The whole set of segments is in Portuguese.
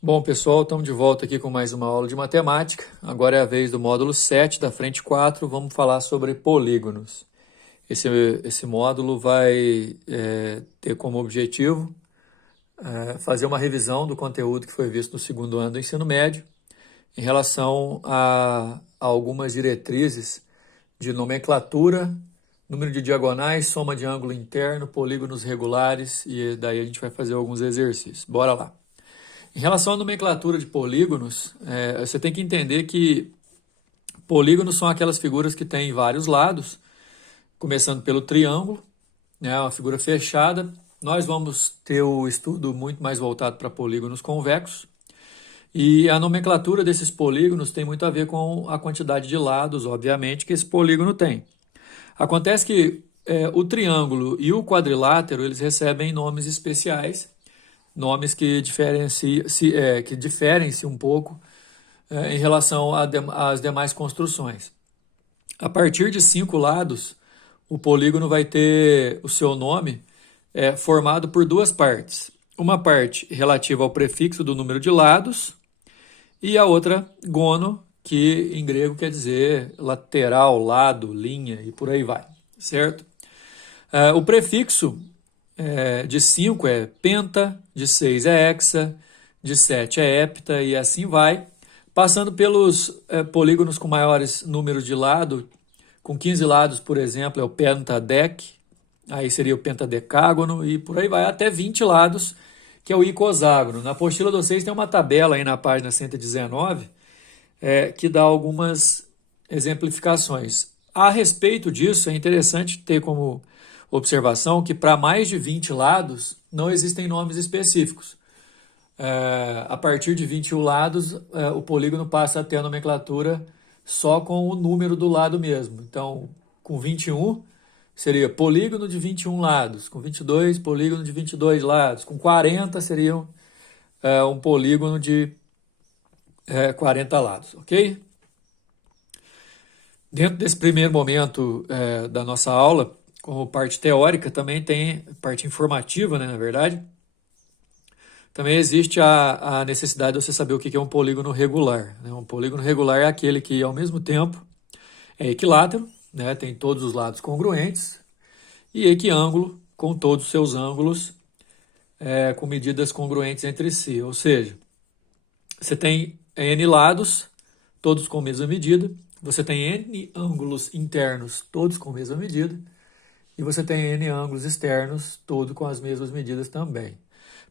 Bom, pessoal, estamos de volta aqui com mais uma aula de matemática. Agora é a vez do módulo 7 da frente 4. Vamos falar sobre polígonos. Esse módulo vai ter como objetivo fazer uma revisão do conteúdo que foi visto no segundo ano do ensino médio em relação a algumas diretrizes de nomenclatura, número de diagonais, soma de ângulo interno, polígonos regulares, e daí a gente vai fazer alguns exercícios. Bora lá. Em relação à nomenclatura de polígonos, você tem que entender que polígonos são aquelas figuras que têm vários lados, começando pelo triângulo, né, uma figura fechada. Nós vamos ter o estudo muito mais voltado para polígonos convexos. E a nomenclatura desses polígonos tem muito a ver com a quantidade de lados, obviamente, que esse polígono tem. Acontece que o triângulo e o quadrilátero eles recebem nomes especiais, nomes que diferem-se um pouco em relação às demais construções. A partir de 5 lados, o polígono vai ter o seu nome formado por duas partes. Uma parte relativa ao prefixo do número de lados e a outra, gono, que em grego quer dizer lateral, lado, linha e por aí vai, certo? O prefixo de 5 é penta, de 6 é hexa, de 7 é hepta e assim vai, passando pelos polígonos com maiores números de lado, com 15 lados, por exemplo, é o pentadec, aí seria o pentadecágono e por aí vai, até 20 lados, que é o icoságono. Na apostila de vocês tem uma tabela aí na página 119, que dá algumas exemplificações. A respeito disso, é interessante ter como observação que para mais de 20 lados não existem nomes específicos. A partir de 21 lados, o polígono passa a ter a nomenclatura só com o número do lado mesmo. Então, com 21, seria polígono de 21 lados. Com 22, polígono de 22 lados. Com 40, seria um polígono de 40 lados, ok? Dentro desse primeiro momento da nossa aula, como parte teórica, também tem parte informativa, né, na verdade. Também existe a necessidade de você saber o que é um polígono regular, né? Um polígono regular é aquele que, ao mesmo tempo, é equilátero, né, tem todos os lados congruentes, e equiângulo, com todos os seus ângulos com medidas congruentes entre si. Ou seja, você tem N lados, todos com a mesma medida, você tem N ângulos internos, todos com a mesma medida, e você tem N ângulos externos, todos com as mesmas medidas também.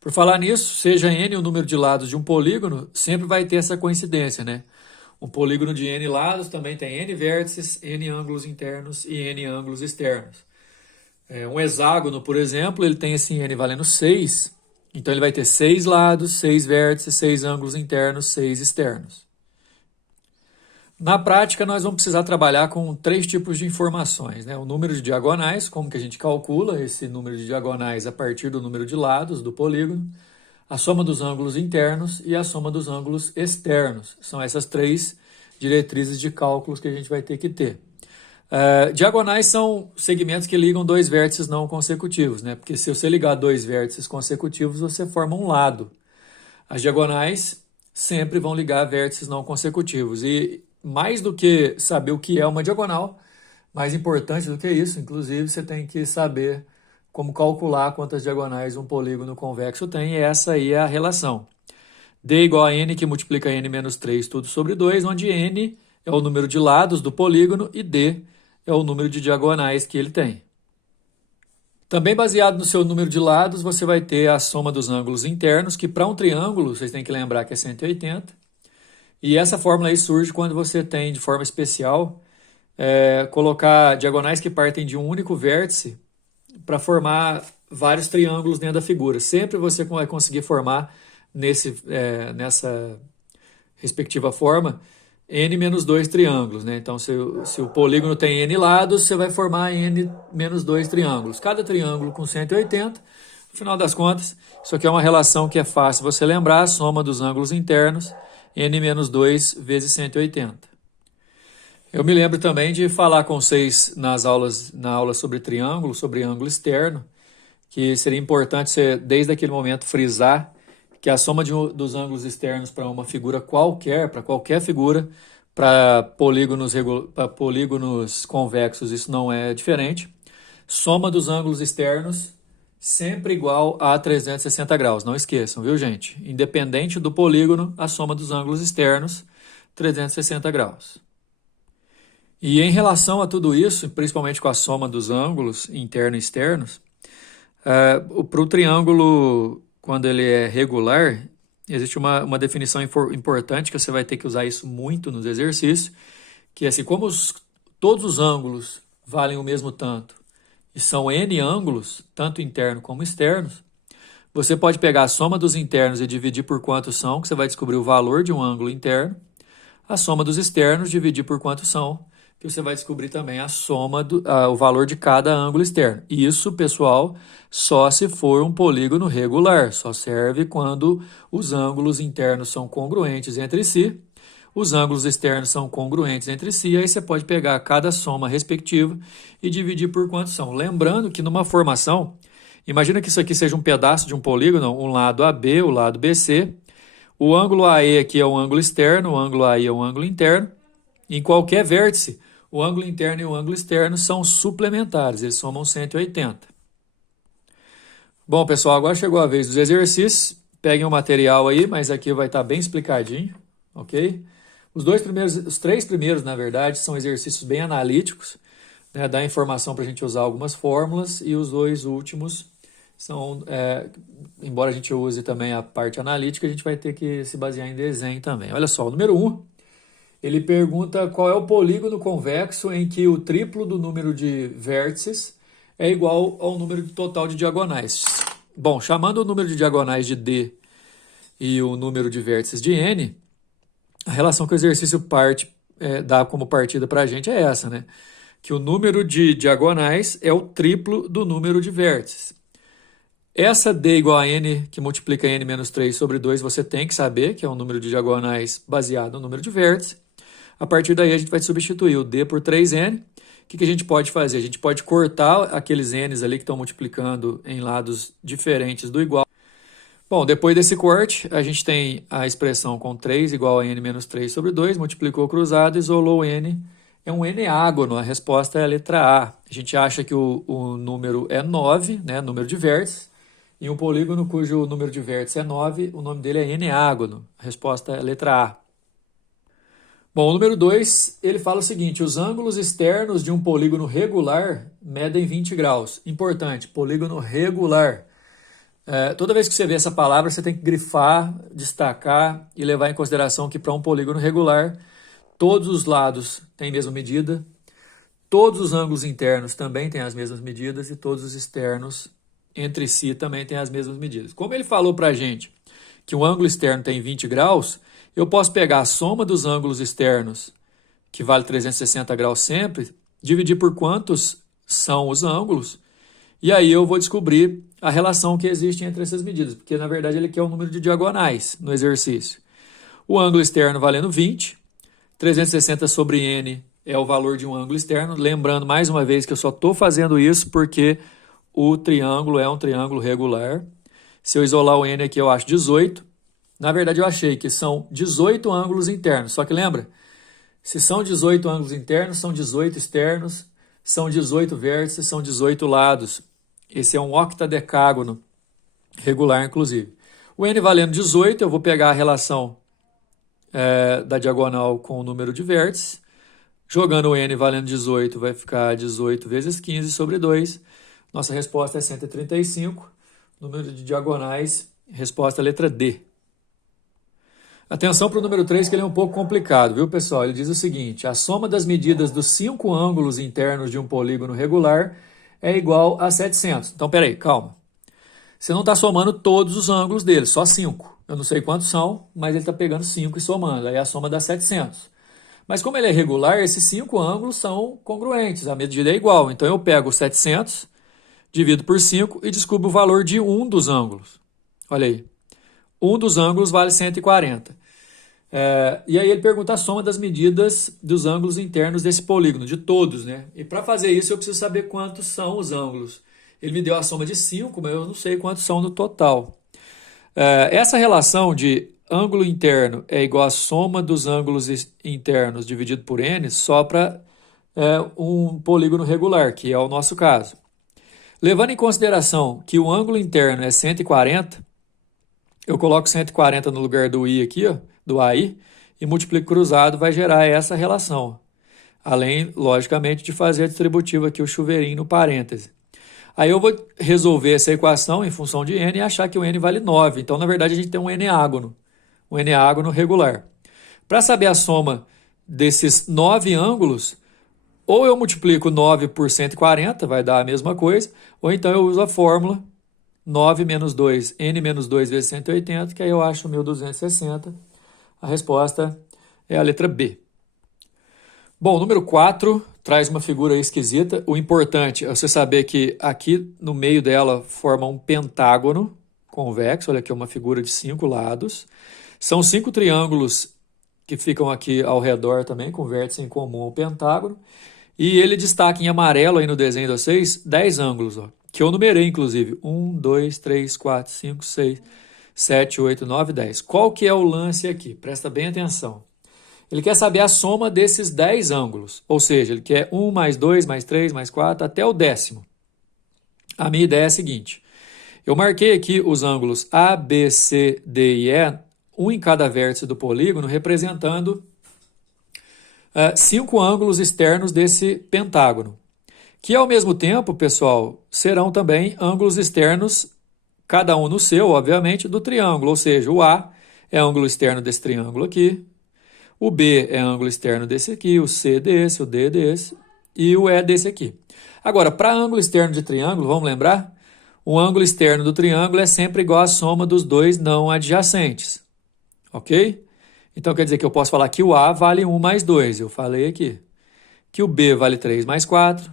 Por falar nisso, seja N o número de lados de um polígono, sempre vai ter essa coincidência, né? Um polígono de N lados também tem N vértices, N ângulos internos e N ângulos externos. Um hexágono, por exemplo, ele tem esse N valendo 6, então ele vai ter 6 lados, 6 vértices, 6 ângulos internos, 6 externos. Na prática, nós vamos precisar trabalhar com 3 tipos de informações, né? O número de diagonais, como que a gente calcula esse número de diagonais a partir do número de lados do polígono, a soma dos ângulos internos e a soma dos ângulos externos. São essas 3 diretrizes de cálculos que a gente vai ter que ter. Diagonais são segmentos que ligam 2 vértices não consecutivos, né? Porque se você ligar 2 vértices consecutivos, você forma um lado. As diagonais sempre vão ligar vértices não consecutivos. E mais do que saber o que é uma diagonal, mais importante do que isso, inclusive, você tem que saber como calcular quantas diagonais um polígono convexo tem, e essa aí é a relação. D igual a n, que multiplica n menos 3, tudo sobre 2, onde n é o número de lados do polígono e d é o número de diagonais que ele tem. Também baseado no seu número de lados, você vai ter a soma dos ângulos internos, que para um triângulo, vocês têm que lembrar que é 180. E essa fórmula aí surge quando você tem, de forma especial, colocar diagonais que partem de um único vértice para formar vários triângulos dentro da figura. Sempre você vai conseguir formar nessa respectiva forma n menos 2 triângulos, né? Então, se o polígono tem n lados, você vai formar n menos 2 triângulos. Cada triângulo com 180, no final das contas, isso aqui é uma relação que é fácil você lembrar, a soma dos ângulos internos, n menos 2 vezes 180. Eu me lembro também de falar com vocês na aula sobre triângulo, sobre ângulo externo, que seria importante você, desde aquele momento, frisar que é a soma dos ângulos externos para uma figura qualquer, para qualquer figura, para polígonos convexos isso não é diferente. Soma dos ângulos externos sempre igual a 360 graus. Não esqueçam, viu, gente? Independente do polígono, a soma dos ângulos externos, 360 graus. E em relação a tudo isso, principalmente com a soma dos ângulos internos e externos, para o triângulo, quando ele é regular, existe uma definição importante que você vai ter que usar isso muito nos exercícios, que é assim, como todos os ângulos valem o mesmo tanto, e são n ângulos, tanto internos como externos, você pode pegar a soma dos internos e dividir por quantos são, que você vai descobrir o valor de um ângulo interno, a soma dos externos, dividir por quantos são, que você vai descobrir também a soma o valor de cada ângulo externo. Isso, pessoal, só se for um polígono regular, só serve quando os ângulos internos são congruentes entre si, os ângulos externos são congruentes entre si, aí você pode pegar cada soma respectiva e dividir por quantos são. Lembrando que numa formação, imagina que isso aqui seja um pedaço de um polígono, um lado AB, o lado BC, o ângulo AE aqui é um ângulo externo, o ângulo AI é um ângulo interno. Em qualquer vértice, o ângulo interno e o ângulo externo são suplementares, eles somam 180. Bom, pessoal, agora chegou a vez dos exercícios. Peguem o material aí, mas aqui vai estar bem explicadinho, ok? Os três primeiros, na verdade, são exercícios bem analíticos, né, dá informação para a gente usar algumas fórmulas, e os dois últimos são, embora a gente use também a parte analítica, a gente vai ter que se basear em desenho também. Olha só, o número 1, ele pergunta qual é o polígono convexo em que o triplo do número de vértices é igual ao número total de diagonais. Bom, chamando o número de diagonais de D e o número de vértices de N, a relação que o exercício dá como partida para a gente é essa, né? Que o número de diagonais é o triplo do número de vértices. Essa D igual a N, que multiplica N menos 3 sobre 2, você tem que saber, que é um número de diagonais baseado no número de vértices. A partir daí a gente vai substituir o D por 3N. O que a gente pode fazer? A gente pode cortar aqueles N's ali que estão multiplicando em lados diferentes do igual. Bom, depois desse corte, a gente tem a expressão com 3 igual a N menos 3 sobre 2, multiplicou cruzado, isolou N, é um N-ágono, a resposta é a letra A. A gente acha que o número é 9, né, número de vértices, e um polígono cujo número de vértices é 9, o nome dele é N-ágono, a resposta é a letra A. Bom, o número 2, ele fala o seguinte, os ângulos externos de um polígono regular medem 20 graus. Importante, polígono regular. Toda vez que você vê essa palavra, você tem que grifar, destacar e levar em consideração que para um polígono regular, todos os lados têm a mesma medida, todos os ângulos internos também têm as mesmas medidas e todos os externos entre si também têm as mesmas medidas. Como ele falou para a gente que um ângulo externo tem 20 graus, eu posso pegar a soma dos ângulos externos, que vale 360 graus sempre, dividir por quantos são os ângulos, e aí eu vou descobrir a relação que existe entre essas medidas, porque na verdade ele quer o número de diagonais no exercício. O ângulo externo valendo 20, 360 sobre N é o valor de um ângulo externo, lembrando mais uma vez que eu só estou fazendo isso porque o triângulo é um triângulo regular. Se eu isolar o N aqui eu acho 18, na verdade eu achei que são 18 ângulos internos, só que lembra, se são 18 ângulos internos, são 18 externos, são 18 vértices, são 18 lados. Esse é um octadecágono regular, inclusive. O N valendo 18, eu vou pegar a relação da diagonal com o número de vértices. Jogando o N valendo 18, vai ficar 18 vezes 15 sobre 2. Nossa resposta é 135. Número de diagonais, resposta letra D. Atenção para o número 3, que ele é um pouco complicado, viu, pessoal? Ele diz o seguinte, a soma das medidas dos 5 ângulos internos de um polígono regular é igual a 700. Então, peraí, calma. Você não está somando todos os ângulos dele, só 5. Eu não sei quantos são, mas ele está pegando 5 e somando. Aí a soma dá 700. Mas como ele é regular, esses 5 ângulos são congruentes, a medida é igual. Então, eu pego 700, divido por 5 e descubro o valor de um dos ângulos. Olha aí. Um dos ângulos vale 140. E aí ele pergunta a soma das medidas dos ângulos internos desse polígono, de todos, né? E para fazer isso eu preciso saber quantos são os ângulos. Ele me deu a soma de 5, mas eu não sei quantos são no total. Essa relação de ângulo interno é igual à soma dos ângulos internos dividido por n só para um polígono regular, que é o nosso caso. Levando em consideração que o ângulo interno é 140, eu coloco 140 no lugar do i aqui, ó, do AI, e multiplico cruzado, vai gerar essa relação. Além, logicamente, de fazer a distributiva aqui, o chuveirinho no parêntese. Aí eu vou resolver essa equação em função de n e achar que o n vale 9. Então, na verdade, a gente tem um n-ágono regular. Para saber a soma desses 9 ângulos, ou eu multiplico 9 por 140, vai dar a mesma coisa, ou então eu uso a fórmula 9 menos 2, n menos 2 vezes 180, que aí eu acho 1.260. A resposta é a letra B. Bom, o número 4 traz uma figura esquisita. O importante é você saber que aqui no meio dela forma um pentágono convexo. Olha aqui, uma figura de 5 lados. São 5 triângulos que ficam aqui ao redor também, com vértice em comum ao pentágono. E ele destaca em amarelo aí no desenho de vocês 10 ângulos, ó, que eu numerei inclusive. 1, 2, 3, 4, 5, 6, 7, 8, 9, 10. Qual que é o lance aqui? Presta bem atenção. Ele quer saber a soma desses 10 ângulos, ou seja, ele quer 1 mais 2 mais 3 mais 4 até o 10º. A minha ideia é a seguinte, eu marquei aqui os ângulos A, B, C, D e E, um em cada vértice do polígono, representando 5 ângulos externos desse pentágono, que ao mesmo tempo, pessoal, serão também ângulos externos, cada um no seu, obviamente, do triângulo, ou seja, o A é ângulo externo desse triângulo aqui, o B é ângulo externo desse aqui, o C desse, o D desse e o E desse aqui. Agora, para ângulo externo de triângulo, vamos lembrar? O ângulo externo do triângulo é sempre igual à soma dos dois não adjacentes. Ok? Então quer dizer que eu posso falar que o A vale 1 mais 2, eu falei aqui. Que o B vale 3 mais 4,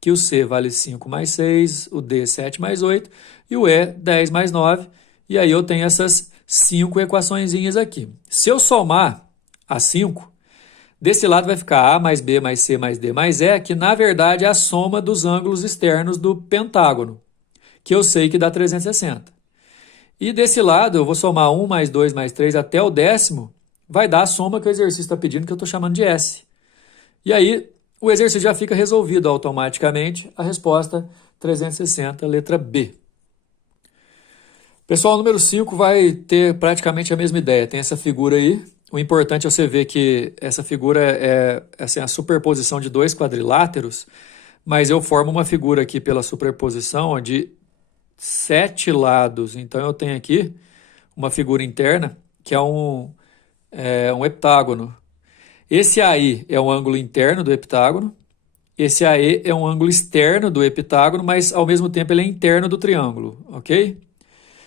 que o C vale 5 mais 6, o D 7 mais 8 e o E 10 mais 9. E aí eu tenho essas 5 equaçõezinhas aqui. Se eu somar a 5, desse lado vai ficar A mais B mais C mais D mais E, que na verdade é a soma dos ângulos externos do pentágono, que eu sei que dá 360. E desse lado eu vou somar 1 mais 2 mais 3 até o 10º, vai dar a soma que o exercício está pedindo, que eu estou chamando de S. E aí o exercício já fica resolvido automaticamente, a resposta 360, letra B. Pessoal, o número 5 vai ter praticamente a mesma ideia, tem essa figura aí. O importante é você ver que essa figura é assim, a superposição de 2 quadriláteros, mas eu formo uma figura aqui pela superposição de 7 lados. Então eu tenho aqui uma figura interna que é um heptágono. Esse AI é um ângulo interno do heptágono, esse AE é um ângulo externo do heptágono, mas ao mesmo tempo ele é interno do triângulo, ok?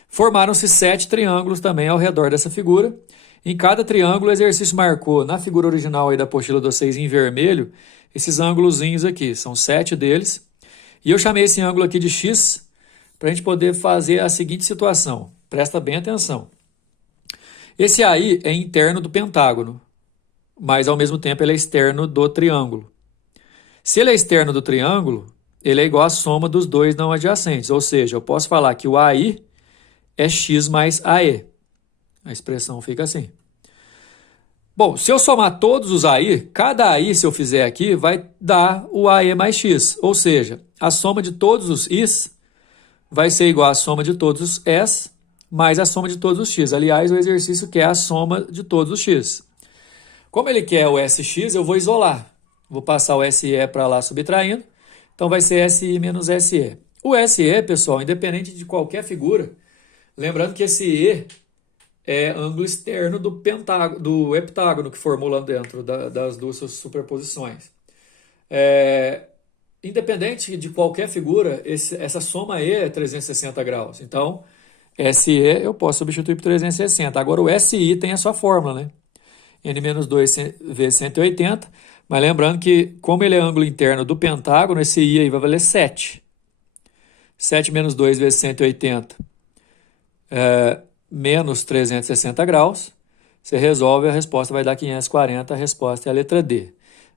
Formaram-se 7 triângulos também ao redor dessa figura. Em cada triângulo, o exercício marcou, na figura original aí da apostila de vocês em vermelho, esses ângulozinhos aqui, são 7 deles. E eu chamei esse ângulo aqui de X, para a gente poder fazer a seguinte situação. Presta bem atenção. Esse AI é interno do pentágono, mas ao mesmo tempo ele é externo do triângulo. Se ele é externo do triângulo, ele é igual à soma dos dois não adjacentes, ou seja, eu posso falar que o AI é X mais AE. A expressão fica assim. Bom, se eu somar todos os AI, cada AI, se eu fizer aqui, vai dar o AE mais X. Ou seja, a soma de todos os Is vai ser igual à soma de todos os S mais a soma de todos os X. Aliás, o exercício quer a soma de todos os X. Como ele quer o SX, eu vou isolar. Vou passar o SE para lá subtraindo. Então vai ser SI menos SE. O SE, pessoal, independente de qualquer figura, lembrando que esse E é ângulo externo do heptágono que formula dentro das duas superposições. Independente de qualquer figura, essa soma E é 360 graus. Então, SE eu posso substituir por 360. Agora o SI tem a sua fórmula, né? N menos 2 vezes 180. Mas lembrando que, como ele é ângulo interno do pentágono, esse I aí vai valer 7. 7 menos 2 vezes 180 menos 360 graus. Você resolve, a resposta vai dar 540, a resposta é a letra D.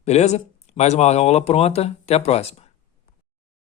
Beleza? Mais uma aula pronta, até a próxima.